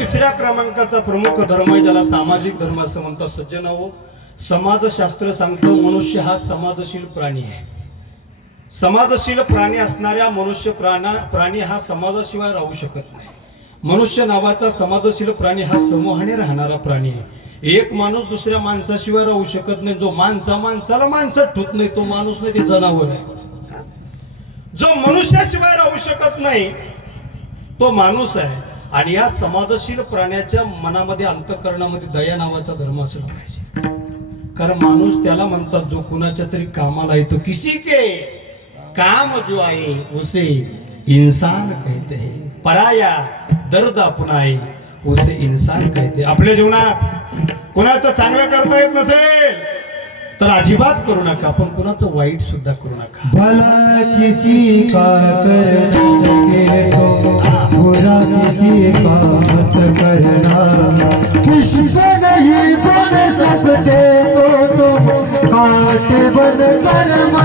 तिसऱ्या क्रमांकाचा प्रमुख धर्म आहे ज्याला सामाजिक धर्म असं म्हणतात सज्जन हो समाजशास्त्र सांगतं मनुष्य हा समाजशील प्राणी आहे. समाजशील प्राणी असणाऱ्या मनुष्य प्राणा प्राणी हा समाजाशिवाय राहू शकत नाही. मनुष्य नावाचा समाजशील प्राणी हा समूहाने राहणारा प्राणी आहे. एक माणूस दुसऱ्या माणसाशिवाय राहू शकत नाही. जो माणसा माणसाला माणसात ठोत नाही तो माणूस नाही ते जनावर आहे. जो मनुष्याशिवाय राहू शकत नाही तो माणूस आहे. आणि या समाजशील प्राण्याच्या मनामध्ये अंतकरणामध्ये दया नावाचा धर्म असला पाहिजे. कारण माणूस त्याला म्हणतात जो कुणाच्या तरी कामाला येतो किसी के काम जो आहे उसे इंसान कहते हैं. पराया दर्द आपण आहे उसे इंसान कहते आपल्या जीवनात कुणाचं चांगलं करता येत नसेल तर अजिबात करू नका. पण कुणाचं वाईट सुद्धा करू नका. भला किसी का कर बन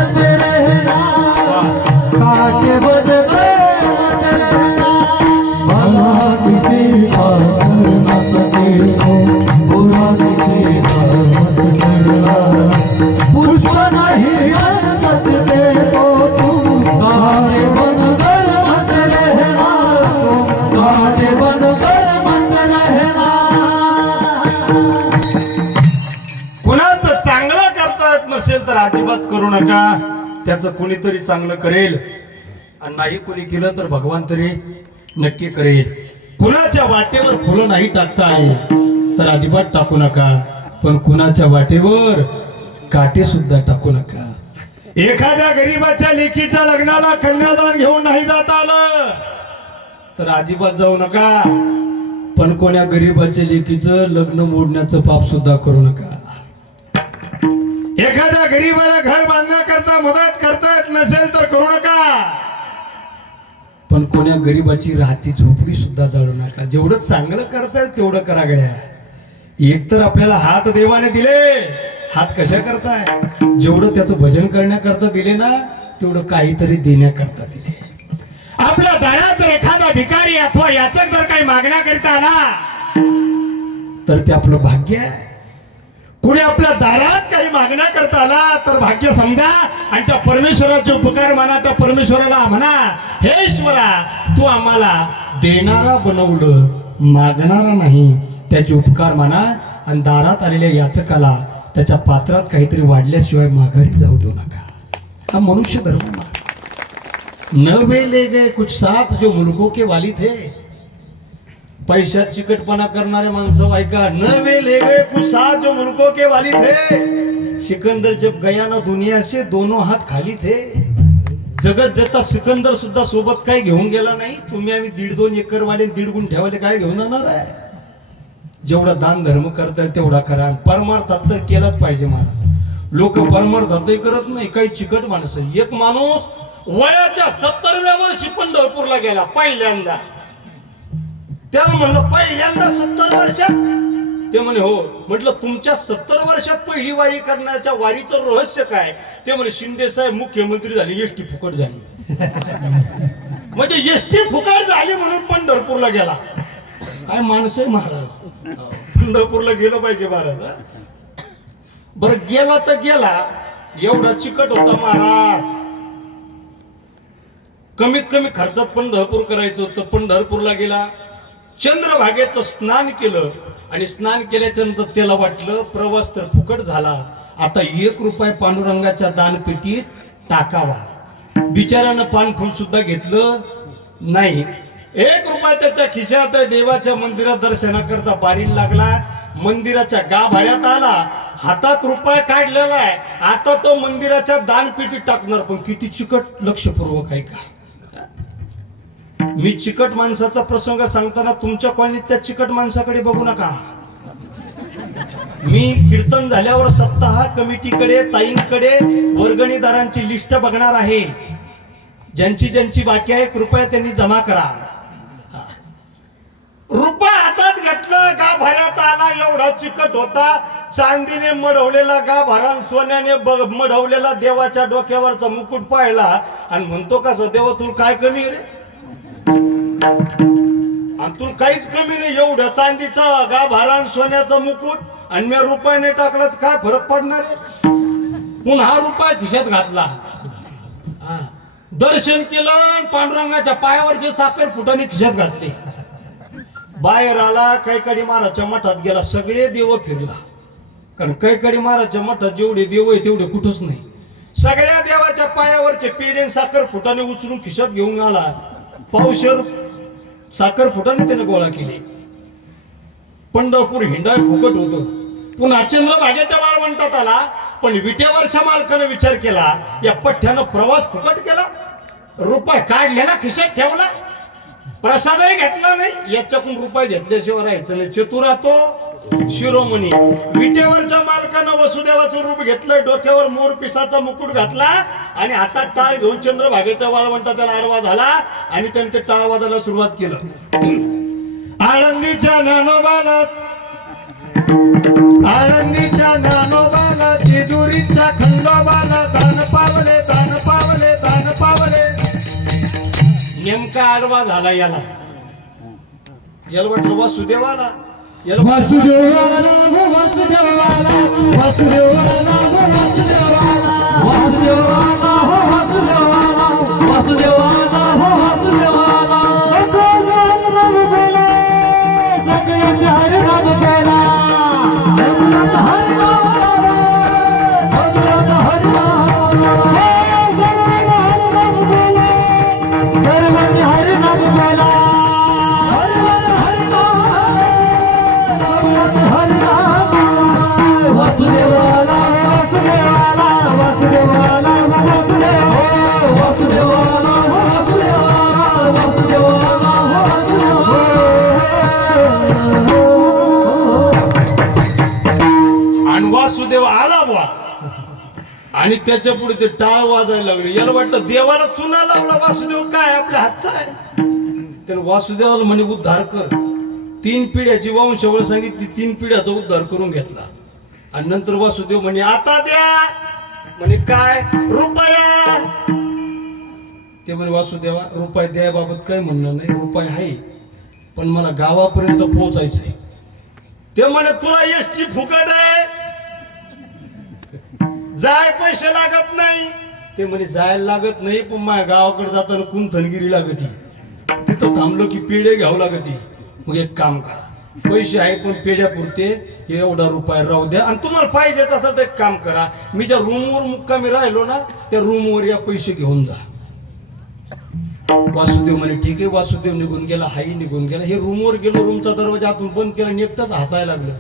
अजिबात करू नका. त्याचं कुणीतरी चांगलं करेल. आणि नाही कुणी केलं तर भगवान तरी नक्की करेल. कुणाच्या वाटेवर फुलं नाही टाकता आहे तर अजिबात टाकू नका. पण कुणाच्या वाटेवर काटे सुद्धा टाकू नका. एखाद्या गरीबाच्या लेकीच्या लग्नाला कन्यादान घेऊन नाही जात आलं तर अजिबात जाऊ नका. पण कोण्या गरीबाच्या लेकीचं लग्न मोडण्याचं पाप सुद्धा करू नका. एखाद्या गरीबाला घर बांधण्याकरता मदत करतायत नसेल तर करू नका. पण कोण्या गरीबाची राहती झोपडी सुद्धा जाळू नका. जेवढं चांगलं करतायत तेवढं करा गड्या. एक तर आपल्याला हात देवाने दिले. हात कशा करताय? जेवढं त्याचं भजन करण्याकरता दिले ना तेवढं काहीतरी देण्याकरता दिले. आपल्या दारात जर एखादा भिकारी अथवा याचक जर काही मागण्याकरिता आला तर ते आपलं भाग्य आहे. कुणी आपल्या दारात काही मागण्या करता आला तर भाग्य समजा. आणि त्या परमेश्वराचे उपकार माना त्या परमेश्वराला म्हणा हे ईश्वरा तू आम्हाला देणारा बनवलं मागणारा नाही. त्याचे उपकार माना आणि दारात आलेल्या याचकाला त्याच्या पात्रात काहीतरी वाढल्याशिवाय माघारी जाऊ देऊ नका. हा मनुष्य धर्म न वे ले गए कुछ साथ जो मुलगो के वाली थे पैशात चिकटपणा करणारे माणसं ऐका न वे ले गए कुछ जो मुल्कों के वाली थे. सिकंदर जब गया ना दुनिया से दोनों हात खाली थे. जगत जता सिकंदर सुद्धा सोबत काही घेऊन गेला नाही? तुम्ही आम्ही दीड दोन एकर वाले दीड गुण ठेवाले काय घेऊन जाणार आहे? जेवढा दान धर्म करता तेवढा करा परमार्थात तर केलाच पाहिजे महाराज. लोक परमार्थातही करत नाही काही चिकट माणसं. एक माणूस वयाच्या सत्तरव्या वर्षी पंढरपूरला गेला पहिल्यांदा. तेव्हा म्हणलं पहिल्यांदा सत्तर वर्षात? ते म्हणे हो. म्हटलं तुमच्या सत्तर वर्षात पहिली वारी करण्याच्या वारीचं रहस्य काय? ते म्हणे शिंदे साहेब मुख्यमंत्री झाले एसटी फुकट झाली. म्हणजे एसटी फुकट झाली म्हणून पंढरपूरला गेला. काय माणूस आहे महाराज? पंढरपूरला गेलं पाहिजे महाराज बरं गेला तर गेला एवढा चिकट होता महाराज. कमीत कमी खर्चात पंढरपूर करायचं होतं पंढरपूरला गेला. चंद्रभागेचं स्नान केलं आणि स्नान केल्याच्यानंतर त्याला वाटलं प्रवास तर फुकट झाला. आता एक रुपये पांडुरंगाच्या दानपेटीत टाकावा. बिचारानं पानफुल सुद्धा घेतलं नाही. एक रुपया त्याच्या खिशात देवाच्या मंदिरात दर्शनाकरता बारील लागला. मंदिराच्या गाभाऱ्यात आला. हातात रुपये काढलेला आहे. आता तो मंदिराच्या दानपेटीत टाकणार पण किती चिकट लक्षपूर्वक आहे का? मी चिकट माणसाचा प्रसंग सांगताना तुमच्या कॉलनीत त्या चिकट माणसाकडे बघू नका. मी कीर्तन झाल्यावर सप्ताह कमिटीकडे ताईंकडे वर्गणीदारांची लिस्ट बघणार आहे. ज्यांची ज्यांची बाकी आहे कृपया त्यांनी जमा करा. रुपया हातात घेतलं गा भऱ्यात आला एवढा चिकट होता. चांदीने मढवलेला गा भरा सोन्याने मढवलेला देवाच्या डोक्यावरचा मुकुट पाहिला. आणि म्हणतो का देवा तुला काय कमी रे? आणि तुला काहीच कमी नाही एवढं चांदीचा गाभारान सोन्याचा मुकुट आणि मी रुपयाने टाकला तर काय फरक पडणार आहे? पुन्हा रुपया खिशात घातला. हा. दर्शन केलं आणि पांडुरंगाच्या पायावरची साखर फुटाने खिशात घातली. बाहेर आला कैकाडी महाराजच्या मठात गेला सगळे देव फिरला. कारण कैकाडी महाराजच्या मठात जेवढे देव आहे तेवढे कुठंच नाही. सगळ्या देवाच्या पायावरचे पेढे आणि साखर फुटाने उचलून खिशात घेऊन आला. पावशर साखर फुटाने त्याने गोळा केली. पंढरपूर हिंडाय फुकट होतं. पुन्हा चंद्रभागेच्या माल म्हणतात आला पण विटेवरच्या मालकानं विचार केला या पठ्ठ्यानं प्रवास फुकट केला. रुपये काढलेला खिशात ठेवला. प्रसादही घेतला नाही. याच्याकडून रुपये घेतल्याशिवाय राहायचं नाही. चतुरा तो शिरोमणी विटेवरच्या मालकानं वसुदेवाचं रूप घेतलं डोक्यावर मोर पिसाचा मुकुट घातला आणि हातात टाळ घेऊन चंद्रभागेच्या भागेच्या त्याला आडवा झाला आणि त्याने ते टाळ वाजायला सुरुवात केलं. आळंदीच्या ज्ञानोबाला आळंदीच्या ज्ञानोबाला जेजुरीच्या खंडोबाला दान पावले दान पावले दान पावले. नेमका आडवा झाला याला. याला वाटलं वासुदेवाला. याला वासुदेवाला गो वासुदेवाला वासुदेवाला गो वासुदेवाला वासुदेवाला हो वासुदेवाला वासुदेवाला हो वासुदेवाला सगळ्याचे हरिनाम वासुदेव आला बुवा. आणि त्याच्या पुढे ते टाळ वाजायला लागले. याला वाटलं देवाला चुना लावला वासुदेव काय आपल्या हातचा आहे? त्याने वासुदेवाला म्हणे उद्धार कर. तीन पिढ्याची वंशावळ सांगितली तीन पिढ्याचा उद्धार करून घेतला. आणि नंतर वासुदेव म्हणे आता द्या. म्हणे काय? रुपया. ते म्हणे वासुदेवा रुपये द्याबाबत काय म्हणणं नाही रुपये आहे. पण मला गावापर्यंत पोहोचायचंय. ते म्हणे तुला एसटी फुकट आहे. जाय पैसे लागत नाही. ते म्हणे जायला लागत नाही पण माझ्या गावाकडे जाताना कुंथनगिरी लागती. तिथं थांबलो की पेढे घ्यावं लागती. मग एक काम करा. पैसे आहे पण पेढ्या पुरते हे एवढा रुपये राहू द्या. आणि तुम्हाला पाहिजेच असेल तर एक काम करा. मी ज्या रूमवर मुक्कामी राहिलो ना त्या रूमवर या पैसे घेऊन जा. वासुदेव म्हणे ठीक आहे. वासुदेव निघून गेला हाई निघून गेला. हे रूमवर गेलो रूमचा दरवाजा आतून बंद केला आणि एकटाच हसायला लागलं.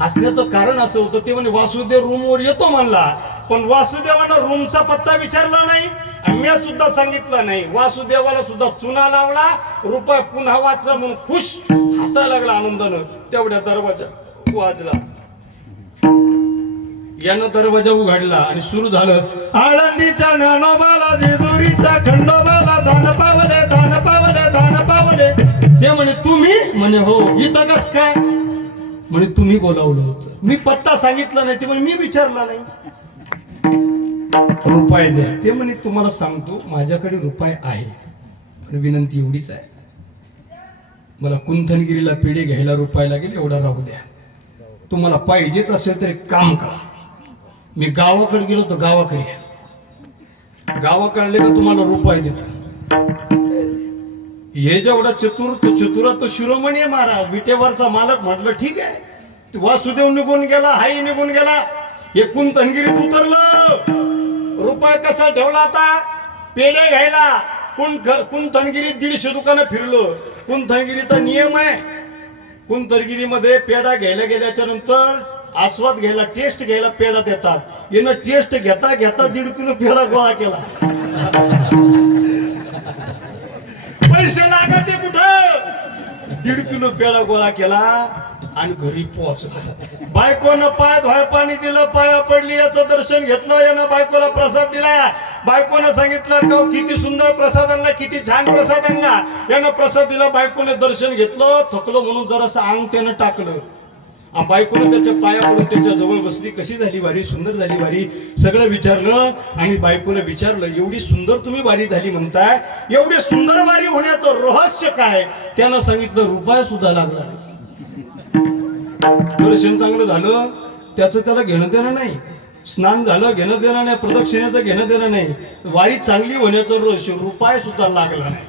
हसण्याचं कारण असं होतं ते म्हणे वासुदेव रूमवर येतो म्हणला पण वासुदेवानं रूमचा पत्ता विचारला नाही आणि मी सुद्धा सांगितलं नाही. वासुदेवाला सुद्धा चुना लावला रुपये पुन्हा वाचला म्हणून खुश हसायला लागला आनंदानं. तेवढ्या दरवाजा वाजला. यानं दरवाजा उघडला आणि सुरू झालं आळंदीच्या ज्ञानोबाला जेजुरीच्या खंडोबाला दान पावले दान पावले दान पावले. ते म्हणे तुम्ही? म्हणे हो. इथं कस काय? म्हणे तुम्ही बोलावलं होतं. मी पत्ता सांगितला नाही ते म्हणजे मी विचारला नाही. रुपाय द्या. ते म्हणे तुम्हाला सांगतो माझ्याकडे रुपाय आहे. पण विनंती एवढीच आहे. मला कुंथनगिरीला पेढे घ्यायला रुपाय लागेल एवढा राहू द्या. तुम्हाला पाहिजेच असेल तर एक काम करा. मी गावाकडे गेलो तर गावाकडे या. गावाकडले तर तुम्हाला रुपाय देतो. हे जेवढा चतुर चतुर तो शिरोमणी आहे महाराज. विटेवरचा मालक म्हटलं ठीक आहे. वासुदेव निघून गेला हाई निघून गेला. हे तनगिरीत उतरलं. रुपये कसा ठेवला आता? पेढे घ्यायला. कुण कुंतनगिरीत दीडशे दुकानं फिरलो. कुंतनगिरीचा नियम आहे. कुंतरगिरीमध्ये पेढा घ्यायला गेल्याच्यानंतर आस्वाद घ्यायला टेस्ट घ्यायला पेढा देतात. यानं टेस्ट घेता घेता दीड किलो पेढा गोळा केला पैसे लागत कुठं दीड किलो पेढा गोळा केला आणि घरी पोहोचला. बायकोनं पाय धुवाय पाणी दिलं पाया पडली याचं दर्शन घेतलं यानं बायकोला प्रसाद दिला. बायकोनं सांगितलं का किती सुंदर प्रसाद आणला किती छान प्रसाद आणला. यानं प्रसाद दिला बायकोने दर्शन घेतलं थकलो म्हणून जरासं अंग त्यानं टाकलं. बायकोनं त्याच्या पाया पडून त्याच्याजवळ बसली कशी झाली वारी? सुंदर झाली वारी. सगळं विचारलं आणि बायकोनं विचारलं एवढी सुंदर तुम्ही वारी झाली म्हणताय. एवढी सुंदर वारी होण्याचं रहस्य काय? त्यानं सांगितलं रुपया सुद्धा लागला दर्शन चांगलं झालं. त्याचं त्याला घेणं देणं नाही. स्नान झालं घेणं देणं नाही. प्रदक्षिणेचं घेणं देणं नाही. वारी चांगली होण्याचं रहस्य रुपाय सुद्धा लागला नाही.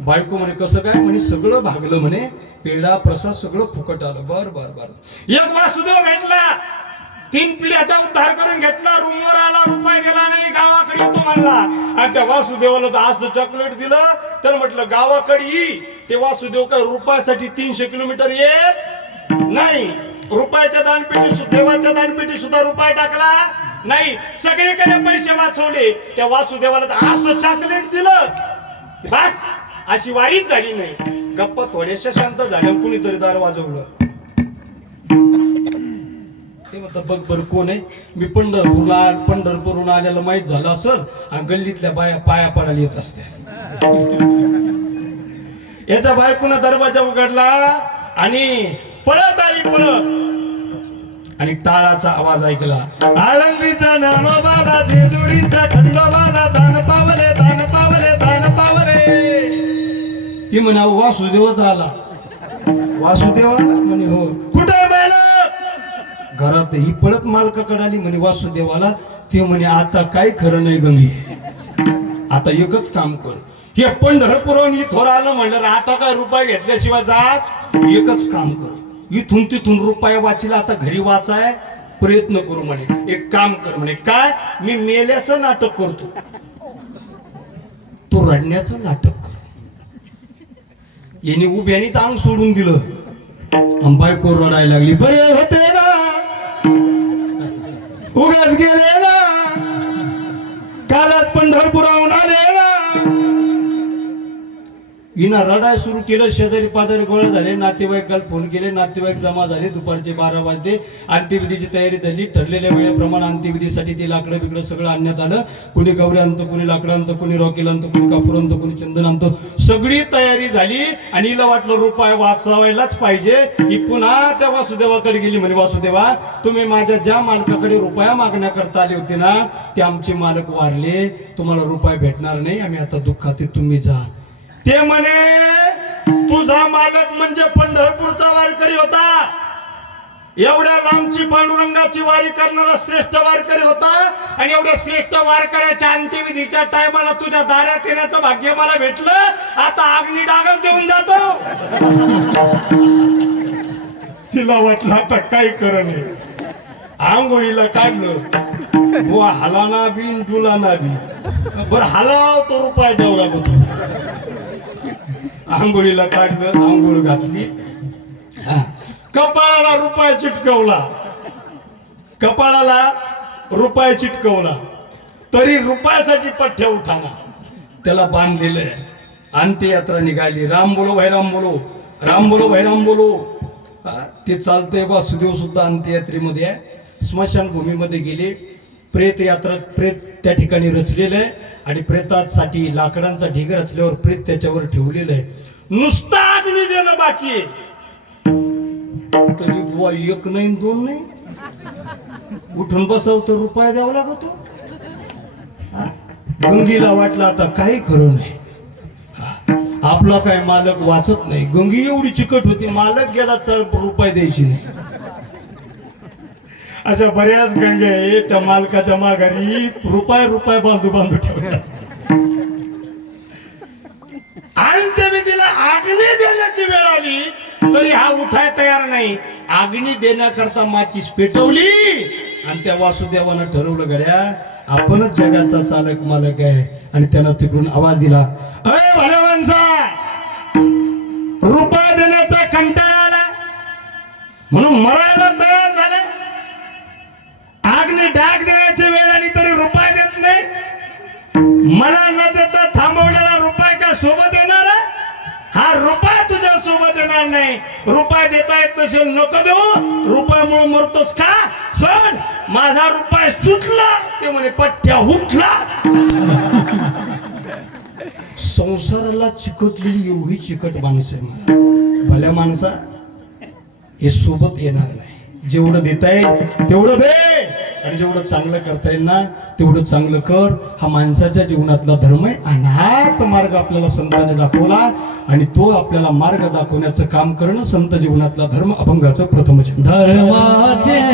बायको म्हणे कसं काय? म्हणे सगळं भागलं म्हणे. पेढा प्रसाद सगळं फुकट आलं. बर बर बर. एक वासुदेव भेटला. तीन पिढ्याचा उद्धार करून घेतला. रूमवर आला रुपये दिला नाही गावाकडे तो म्हणला. आणि त्या वासुदेवाला तर आज चॉकलेट दिलं. तर म्हटलं गावाकडे ये. ते वासुदेव काय रुपयासाठी तीनशे किलोमीटर येत नाही. रुपयाच्या दानपेटी देवाच्या दानपेटी सुद्धा रुपये टाकला नाही. सगळीकडे पैसे वाचवले. त्या वासुदेवाला तर असं चॉकलेट दिलं. बस अशी वाईट झाली नाही. गप्पा थोड्याशा शांत झाल्या कुणीतरी दार वाजवलं. ते म्हणतात बघ बरं कोण आहे. मी पंढरपूरला पंढरपूरहून आल्याला माहीत झालं असल आणि गल्लीतल्या बाया पाया पडायला येत असते याच्या बायकोनं दरवाजा उघडला आणि पळत आली पळत. आणि टाळाचा आवाज ऐकला आळंदीचा नानोबाला जेजुरीचा खंडोबाला दान पावले दान पावले ती म्हणा वासुदेवच आला. वासुदेव आला? म्हणे हो. कुठे मालक घरात ही पळत मालकाकडे आली. म्हणे वासुदेवाला ते म्हणे आता काय खरं नाही गंगी आता एकच काम कर. हे पंढरपुरहून इथवर आलं म्हणलं आता काय रुपये घेतल्याशिवाय जात? एकच काम कर. इथून तिथून रुपये वाचीला आता घरी वाचाय प्रयत्न करू म्हणे. एक काम कर म्हणे. काय? मी मेल्याचं नाटक करतो. तो रडण्याचं नाटक कर. यांनी उभ्यानीच अंग सोडून दिलं. आणि बायको रडायला लागली बरे होते ना? उगाच गेले. तिनं रडाय सुरू केलं शेजारी पाजारी गोळा झाले नातेवाईकाला फोन केले नातेवाईक जमा झाले दुपारचे बारा वाजले. अंत्यविधीची तयारी झाली. ठरलेल्या वेळेप्रमाणे अंत्यविधीसाठी ते लाकडं बिकडं सगळं आणण्यात आलं. कुणी गवरे आणतं कुणी लाकडं आणतं कुणी रॉकेल आणतं कुणी कापूर आणतं कुणी चंदन आणतो. सगळी तयारी झाली आणि हिला वाटलं रुपाय वाचवायलाच पाहिजे. ही पुन्हा त्या वासुदेवाकडे गेली म्हणे वासुदेवा तुम्ही माझ्या ज्या मालकाकडे रुपया मागण्याकरता आले होते ना ते आमचे मालक वारले. तुम्हाला रुपये भेटणार नाही. आम्ही आता दुःखात तुम्ही जा. ते म्हणे तुझा मालक म्हणजे पंढरपूरचा वारकरी होता. एवढ्या लांबची पांडुरंगाची वारी करणारा श्रेष्ठ वारकरी होता आणि एवढ्या श्रेष्ठ वारकऱ्याच्या अंत्यविधीच्या टायमाला तुझ्या दारात येण्याचं भाग्य मला भेटलं. आता अग्नी डागच देऊन जातो. तिला वाटलं आता काय कर नाही आंघोळीला काढलं. बुवा हलाना बिन डुलाना बी बरं हलाव तो रुपये द्यावा लागतो आंघोळीला काढलं आंघोळ घातली. कपाळाला रुपया चिटकवला. कपाळाला रुपया चिटकवला. तरी रुपयासाठी पठ्ठ्या उठाना. त्याला बांधलेलं आहे. अंत्ययात्रा निघाली. राम बोलो भैराम बोलो. राम बोलो भैराम बोलो. ते चालतंय वासुदेव सुद्धा अंत्ययात्रेमध्ये आहे. स्मशानभूमीमध्ये गेले. प्रेत यात्रा प्रेत त्या ठिकाणी रचलेलं आहे आणि प्रेतासाठी लाकडांचा ढिग रचल्यावर प्रेत त्याच्यावर ठेवलेलं आहे. नुसता अग्नी देणं बाकी आहे. तरी बुवा एक नाही दोन नाही. उठून बसव तर रुपया द्यावा लागतो. हा. गंगीला वाटलं आता काही खरं नाही. हा. आपला काय मालक वाचत नाही. गंगी एवढी चिकट होती मालक गेला चल रुपये द्यायची नाही. अशा बऱ्याच गंगे आहेत त्या मालकाच्या माघारी रुपये रुपये बांधू बांधू ठेवतात. आणि त्याने तिला आगणी देण्याची वेळ आली तरी हा उठाय तयार नाही. आगणी देण्याकरता माचीस पेटवली आणि त्या वासुदेवानं ठरवलं गड्या आपणच जगाचा चालक मालक आहे. आणि त्यानं तिकडून आवाज दिला अय भल्या माणसा रुपया देण्याचा कंटाळा आला. म्हणून मरायला रुपये देता येत नसेल नको देऊ. रुपयामुळे मरतोस का? सण माझा रुपये सुटला. ते म्हणे पठ्ठ्या उठला. संसाराला चिकटलेली एवढी चिकट माणसं आहे मला. भल्या माणसा हे सोबत येणार नाही. जेवढं देता येईल तेवढं दे आणि जेवढं चांगलं करता येईल ना तेवढं चांगलं कर. हा माणसाच्या जीवनातला धर्म आहे आणि हाच मार्ग आपल्याला संतांनी दाखवला आणि तो आपल्याला मार्ग दाखवण्याचं काम करणं संत जीवनातला धर्म अभंगाचं प्रथम धर्माचे